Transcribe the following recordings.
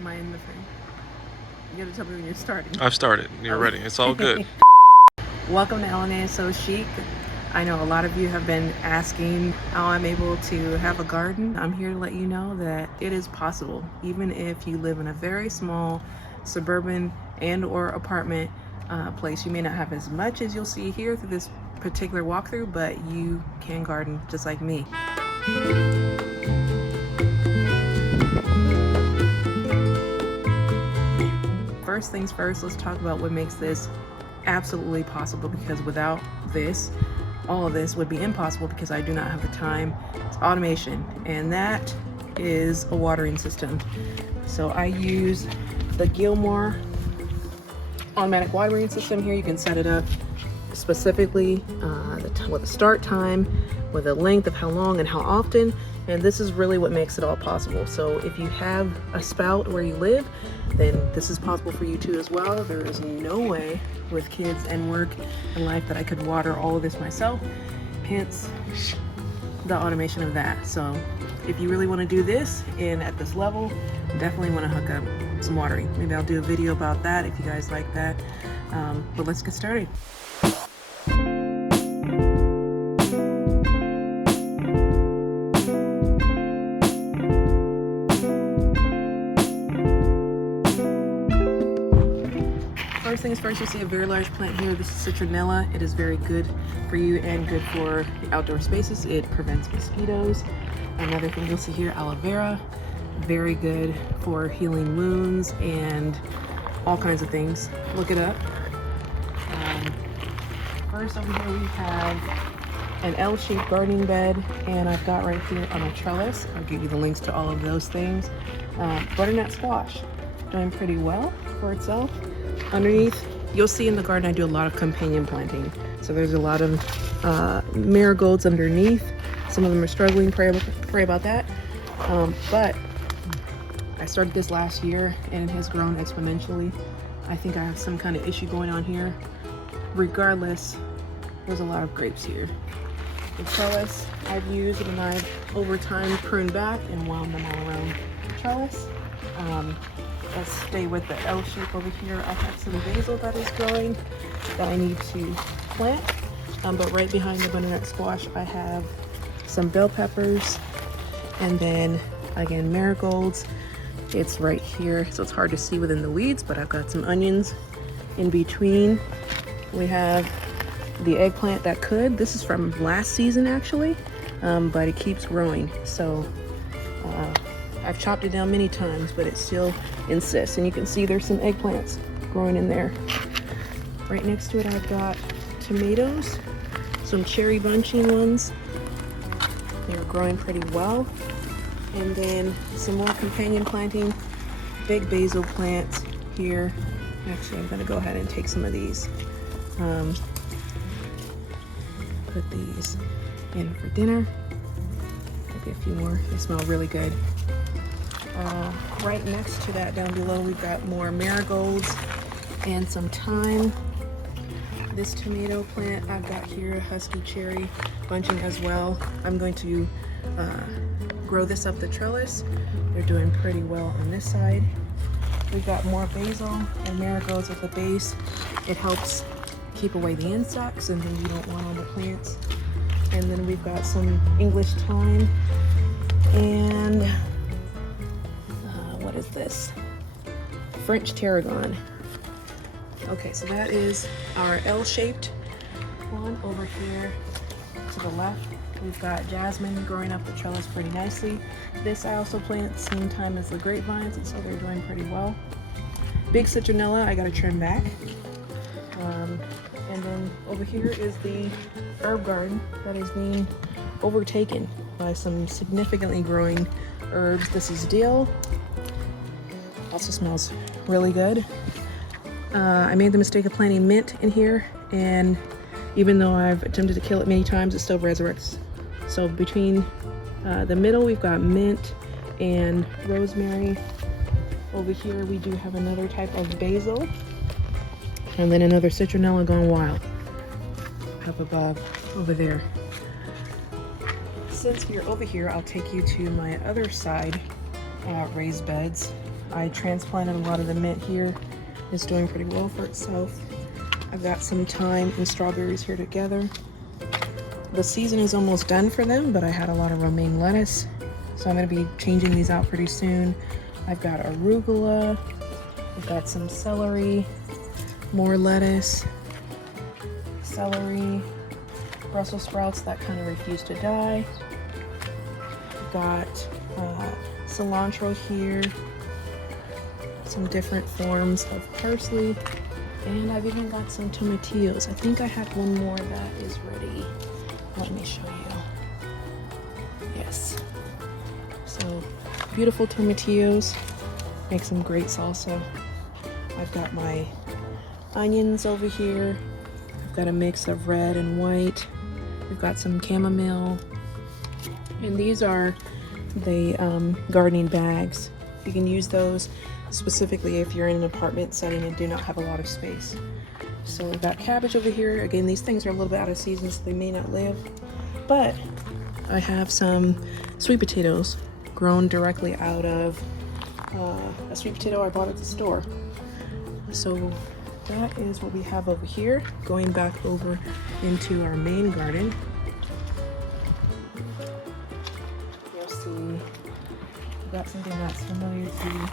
Am I in the frame? You gotta tell me when you're starting. I've started. You're ready. It's all good. Welcome to LNA So Chic. I know a lot of you have been asking how I'm able to have a garden. I'm here to let you know that it is possible. Even if you live in a very small suburban and or apartment place, you may not have as much as you'll see here through this particular walkthrough, but you can garden just like me. First things first, let's talk about what makes this absolutely possible, because without this, all of this would be impossible because I do not have the time. It's automation, and that is a watering system. So I use the Gilmore automatic watering system here. You can set it up specifically with the start time, with the length of how long and how often, and this is really what makes it all possible. So if you have a spout where you live, then this is possible for you too as well. There is no way with kids and work and life that I could water all of this myself, hence the automation of that. So if you really want to do this and at this level, definitely want to hook up some watering. Maybe I'll do a video about that if you guys like that, but let's get started. First things first, you see a very large plant here. This is citronella. It is very good for you and good for the outdoor spaces. It prevents mosquitoes. Another thing you'll see here, aloe vera. Very good for healing wounds and all kinds of things. Look it up. First over here we have an L-shaped gardening bed, and I've got right here on a trellis, I'll give you the links to all of those things, butternut squash, doing pretty well for itself. Underneath, you'll see in the garden I do a lot of companion planting. So there's a lot of marigolds underneath. Some of them are struggling, pray about that. But I started this last year and it has grown exponentially. I think I have some kind of issue going on here. Regardless, there's a lot of grapes here. The trellis I've used and I've over time pruned back and wound them all around the trellis. Let's stay with the L shape over here. I have some basil that is growing that I need to plant. But right behind the butternut squash, I have some bell peppers, and then again, marigolds. It's right here, so it's hard to see within the weeds, but I've got some onions in between. We have the eggplant that this is from last season actually, but it keeps growing. So I've chopped it down many times, but it still insists. And you can see there's some eggplants growing in there. Right next to it, I've got tomatoes, some cherry bunching ones. They're growing pretty well. And then some more companion planting, big basil plants here. Actually, I'm gonna go ahead and take some of these. Put these in for dinner. Maybe a few more. They smell really good. Right next to that down below, we've got more marigolds and some thyme. This tomato plant I've got here, husky cherry bunching as well. I'm going to grow this up the trellis. They're doing pretty well on this side. We've got more basil and marigolds at the base. It helps keep away the insects and then you don't want on the plants. And then we've got some English thyme and what is this? French tarragon. Okay, so that is our L-shaped one. Over here to the left, we've got jasmine growing up the trellis pretty nicely. This I also plant at the same time as the grapevines, and so they're doing pretty well. Big citronella I gotta trim back. And then over here is the herb garden that is being overtaken by some significantly growing herbs. This is dill. Also smells really good. I made the mistake of planting mint in here, and even though I've attempted to kill it many times, it still resurrects. So between the middle, we've got mint and rosemary. Over here, we do have another type of basil, and then another citronella gone wild up above over there. Since you're over here, I'll take you to my other side raised beds. I transplanted a lot of the mint here. It's doing pretty well for itself. I've got some thyme and strawberries here together. The season is almost done for them, but I had a lot of romaine lettuce, so I'm going to be changing these out pretty soon. I've got arugula, I've got some celery, more lettuce, celery, Brussels sprouts that kind of refuse to die. I've got cilantro here, some different forms of parsley, and I've even got some tomatillos. I think I have one more that is ready. Let me show you. Yes. So beautiful tomatillos, make some great salsa. I've got my onions over here. I've got a mix of red and white. We've got some chamomile. And these are the gardening bags. You can use those specifically if you're in an apartment setting and do not have a lot of space. So we've got cabbage over here. Again, these things are a little bit out of season, so they may not live. But I have some sweet potatoes grown directly out of a sweet potato I bought at the store. So that is what we have over here. Going back over into our main garden. You'll see we've got something that's familiar to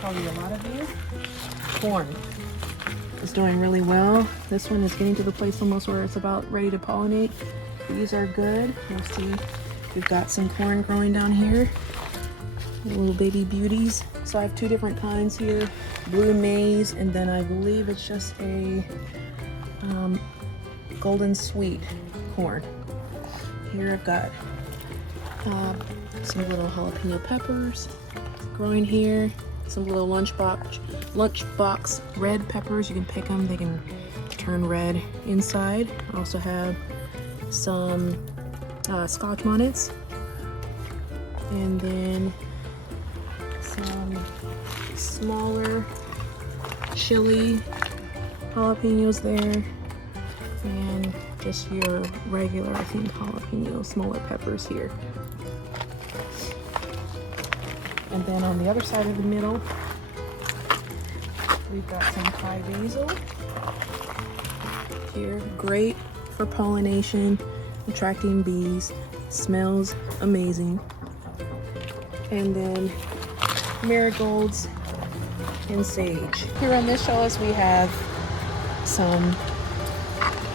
probably a lot of you. Corn is doing really well. This one is getting to the place almost where it's about ready to pollinate. These are good. You'll see we've got some corn growing down here. Little baby beauties. So I have two different kinds here, blue maize, and then I believe it's just a golden sweet corn. Here I've got some little jalapeno peppers growing here, some little lunchbox red peppers. You can pick them, they can turn red inside. I also have some scotch bonnets, and then some smaller chili jalapenos there, and just your regular, I think, jalapeno smaller peppers here. And then on the other side of the middle, we've got some Thai basil here. Great for pollination, attracting bees, smells amazing. And then marigolds and sage. Here on this trellis we have some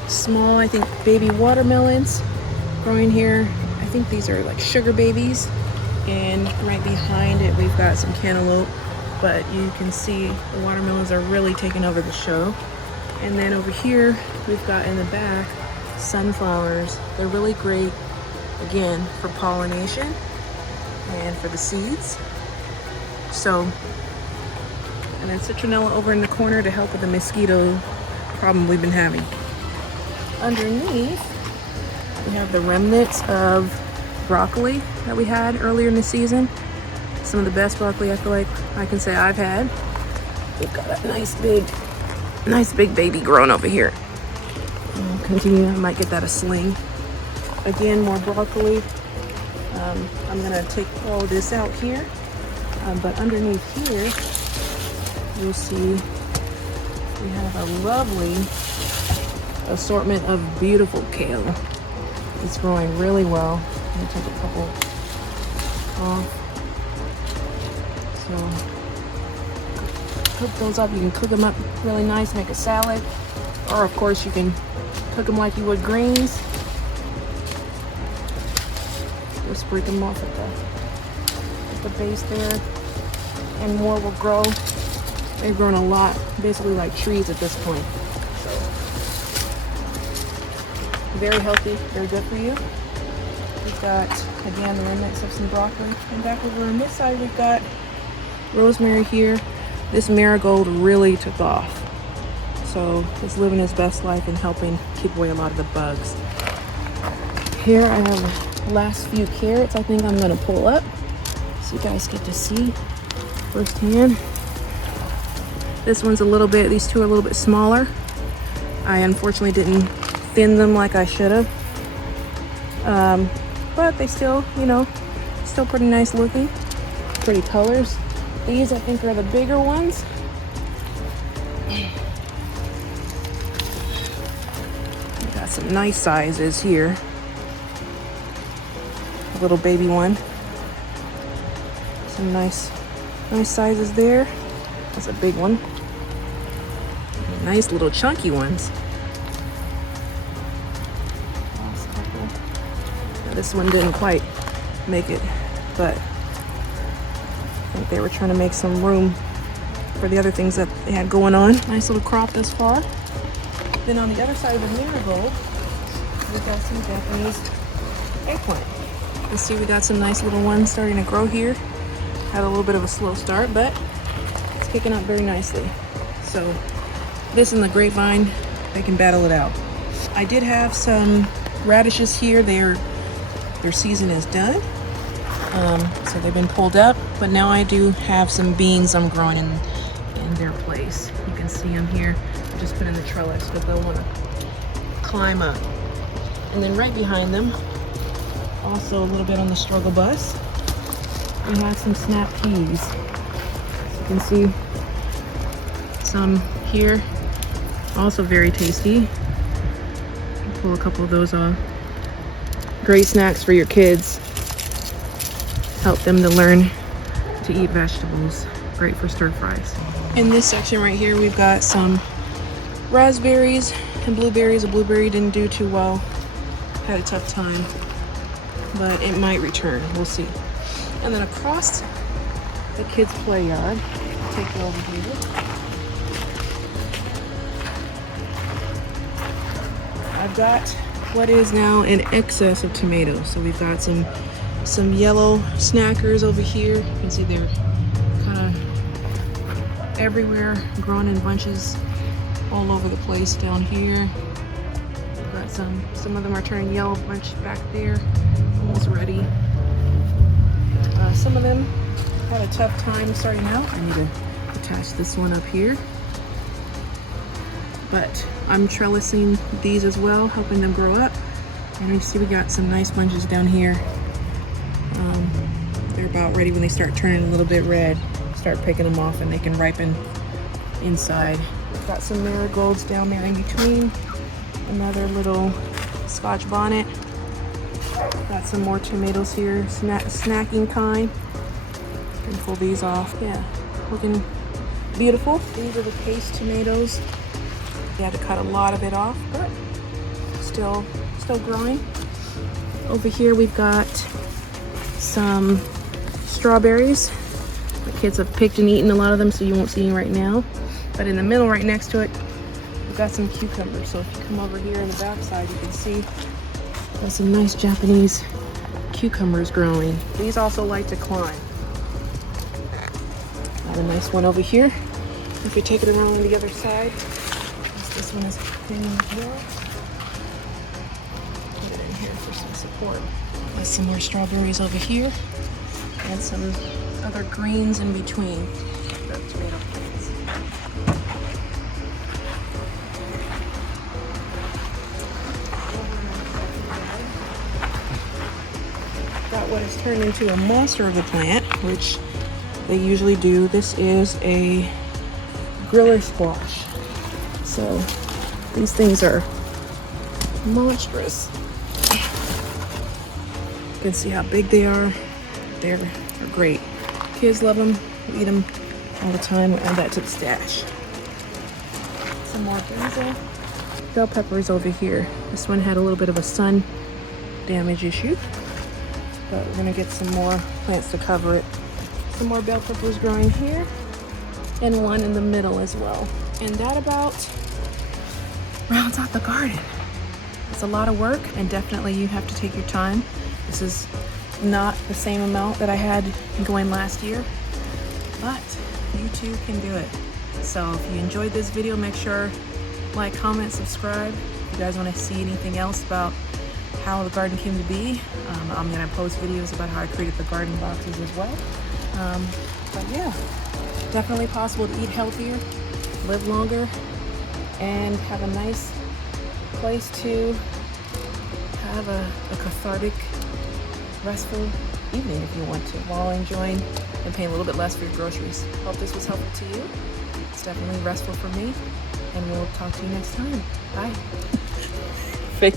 small, I think, baby watermelons growing here. I think these are like sugar babies. And right behind it we've got some cantaloupe, but you can see the watermelons are really taking over the show. And then over here we've got in the back sunflowers. They're really great, again, for pollination and for the seeds. So, and then citronella over in the corner to help with the mosquito problem we've been having. Underneath we have the remnants of broccoli that we had earlier in the season. Some of the best broccoli I feel like I can say I've had. We've got a nice big baby growing over here. I'll continue, I might get that a sling. Again, more broccoli. I'm gonna take all this out here, but underneath here you'll see we have a lovely assortment of beautiful kale. It's growing really well. Let me take a couple off. So cook those up. You can cook them up really nice, make a salad, or of course you can cook them like you would greens. Just break them off at the base there, and more will grow. They've grown a lot, basically like trees at this point. So very healthy, very good for you. We've got, again, the remnants of some broccoli. And back over on this side, we've got rosemary here. This marigold really took off. So it's living its best life and helping keep away a lot of the bugs. Here I have the last few carrots I think I'm gonna pull up so you guys get to see firsthand. This one's a little bit, these two are a little bit smaller. I unfortunately didn't thin them like I should have. But they still, you know, still pretty nice looking. Pretty colors. These I think are the bigger ones. We got some nice sizes here. A little baby one. Some nice sizes there. That's a big one. Nice little chunky ones. Last couple. Now, this one didn't quite make it, but I think they were trying to make some room for the other things that they had going on. Nice little crop thus far. Then on the other side of the marigold, we've got some Japanese eggplant. You see we got some nice little ones starting to grow here. Had a little bit of a slow start, but it's kicking up very nicely. So this and the grapevine, they can battle it out. I did have some radishes here. Their season is done. So they've been pulled up, but now I do have some beans I'm growing in their place. You can see them here. I just put in the trellis because they'll want to climb up. And then right behind them, also a little bit on the struggle bus, we have some snap peas. You can see some here, also very tasty. Pull a couple of those off. Great snacks for your kids. Help them to learn to eat vegetables. Great for stir fries. In this section right here, we've got some raspberries and blueberries. The blueberry didn't do too well. Had a tough time, but it might return. We'll see. And then across the kids' play yard, take you over here. I've got what is now in excess of tomatoes. So we've got some yellow snackers over here. You can see they're kind of everywhere, growing in bunches all over the place down here. We've got some of them are turning yellow, bunch back there, almost ready. Some of them had a tough time starting out. I need to attach this one up here. But I'm trellising these as well, helping them grow up. And you see we got some nice bunches down here. They're about ready when they start turning a little bit red. Start picking them off and they can ripen inside. We've got some marigolds down there in between. Another little Scotch bonnet. Got some more tomatoes here, snacking kind. Can pull these off. Yeah, looking beautiful. These are the paste tomatoes. They had to cut a lot of it off, but still growing. Over here we've got some strawberries. The kids have picked and eaten a lot of them, so you won't see them right now. But in the middle, right next to it, we've got some cucumbers. So if you come over here in the back side, you can see there's some nice Japanese cucumbers growing. These also like to climb. Got a nice one over here. If you take it around on the other side, this one is hanging as well. Put it in here for some support. Got some more strawberries over here, and some other greens in between the tomato plants. Got what has turned into a monster of a plant, which they usually do. This is a griller squash. So these things are monstrous. You can see how big they are. They're great. Kids love them. We eat them all the time. We'll add that to the stash. Some more basil. Bell peppers over here. This one had a little bit of a sun damage issue, but we're gonna get some more plants to cover it. Some more bell peppers growing here, and one in the middle as well. And that about rounds out the garden. It's a lot of work, and definitely you have to take your time. This is not the same amount that I had going last year, but you too can do it. So if you enjoyed this video, make sure like, comment, subscribe. If you guys want to see anything else about how the garden came to be, I'm going to post videos about how I created the garden boxes as well. But yeah, definitely possible to eat healthier, live longer, and have a nice place to have a cathartic, restful evening if you want to, while enjoying and paying a little bit less for your groceries. Hope this was helpful to you. It's definitely restful for me, and we'll talk to you next time. Bye. Fake.